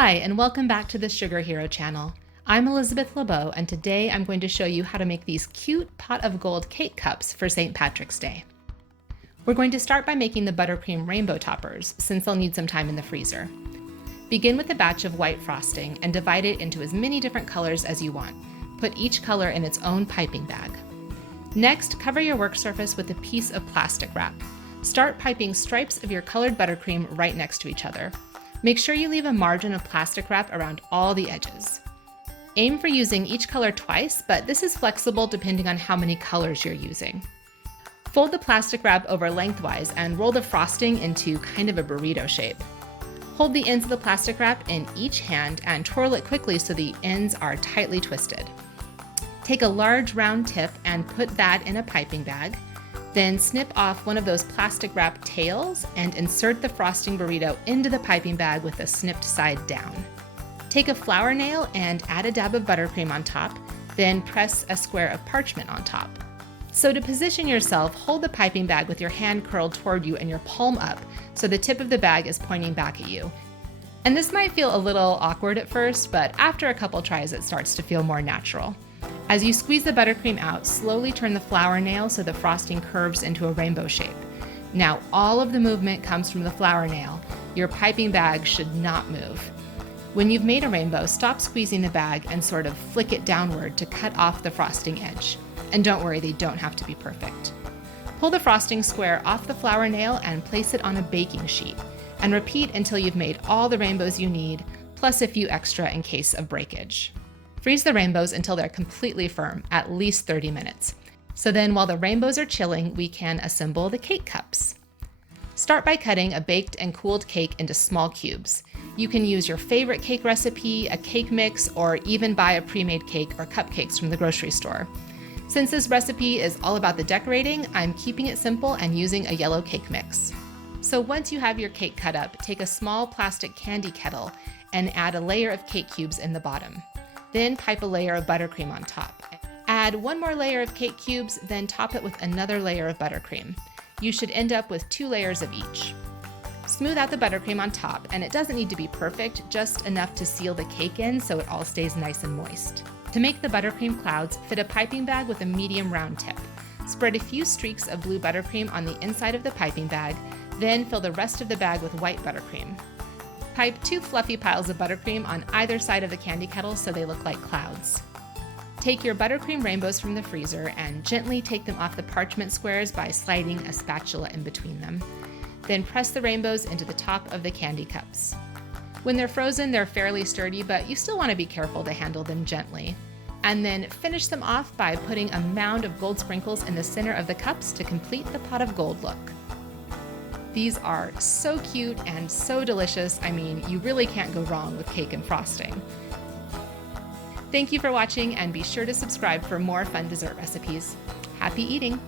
Hi, and welcome back to the Sugar Hero channel. I'm Elizabeth LeBeau, and today I'm going to show you how to make these cute pot of gold cake cups for St. Patrick's Day. We're going to start by making the buttercream rainbow toppers, since they'll need some time in the freezer. Begin with a batch of white frosting and divide it into as many different colors as you want. Put each color in its own piping bag. Next, cover your work surface with a piece of plastic wrap. Start piping stripes of your colored buttercream right next to each other. Make sure you leave a margin of plastic wrap around all the edges. Aim for using each color twice, but this is flexible depending on how many colors you're using. Fold the plastic wrap over lengthwise and roll the frosting into kind of a burrito shape. Hold the ends of the plastic wrap in each hand and twirl it quickly so the ends are tightly twisted. Take a large round tip and put that in a piping bag. Then snip off one of those plastic wrap tails and insert the frosting burrito into the piping bag with the snipped side down. Take a flour nail and add a dab of buttercream on top, then press a square of parchment on top. So to position yourself, hold the piping bag with your hand curled toward you and your palm up so the tip of the bag is pointing back at you. And this might feel a little awkward at first, but after a couple tries it starts to feel more natural. As you squeeze the buttercream out, slowly turn the flour nail so the frosting curves into a rainbow shape. Now all of the movement comes from the flour nail. Your piping bag should not move. When you've made a rainbow, stop squeezing the bag and sort of flick it downward to cut off the frosting edge. And don't worry, they don't have to be perfect. Pull the frosting square off the flour nail and place it on a baking sheet. And repeat until you've made all the rainbows you need, plus a few extra in case of breakage. Freeze the rainbows until they're completely firm, at least 30 minutes. So then while the rainbows are chilling, we can assemble the cake cups. Start by cutting a baked and cooled cake into small cubes. You can use your favorite cake recipe, a cake mix, or even buy a pre-made cake or cupcakes from the grocery store. Since this recipe is all about the decorating, I'm keeping it simple and using a yellow cake mix. So once you have your cake cut up, take a small plastic candy kettle and add a layer of cake cubes in the bottom. Then pipe a layer of buttercream on top. Add one more layer of cake cubes, then top it with another layer of buttercream. You should end up with 2 layers of each. Smooth out the buttercream on top, and it doesn't need to be perfect, just enough to seal the cake in so it all stays nice and moist. To make the buttercream clouds, fit a piping bag with a medium round tip. Spread a few streaks of blue buttercream on the inside of the piping bag, then fill the rest of the bag with white buttercream. Pipe 2 fluffy piles of buttercream on either side of the candy kettle so they look like clouds. Take your buttercream rainbows from the freezer and gently take them off the parchment squares by sliding a spatula in between them. Then press the rainbows into the top of the candy cups. When they're frozen, they're fairly sturdy, but you still want to be careful to handle them gently. And then finish them off by putting a mound of gold sprinkles in the center of the cups to complete the pot of gold look. These are so cute and so delicious. I mean, you really can't go wrong with cake and frosting. Thank you for watching, and be sure to subscribe for more fun dessert recipes. Happy eating!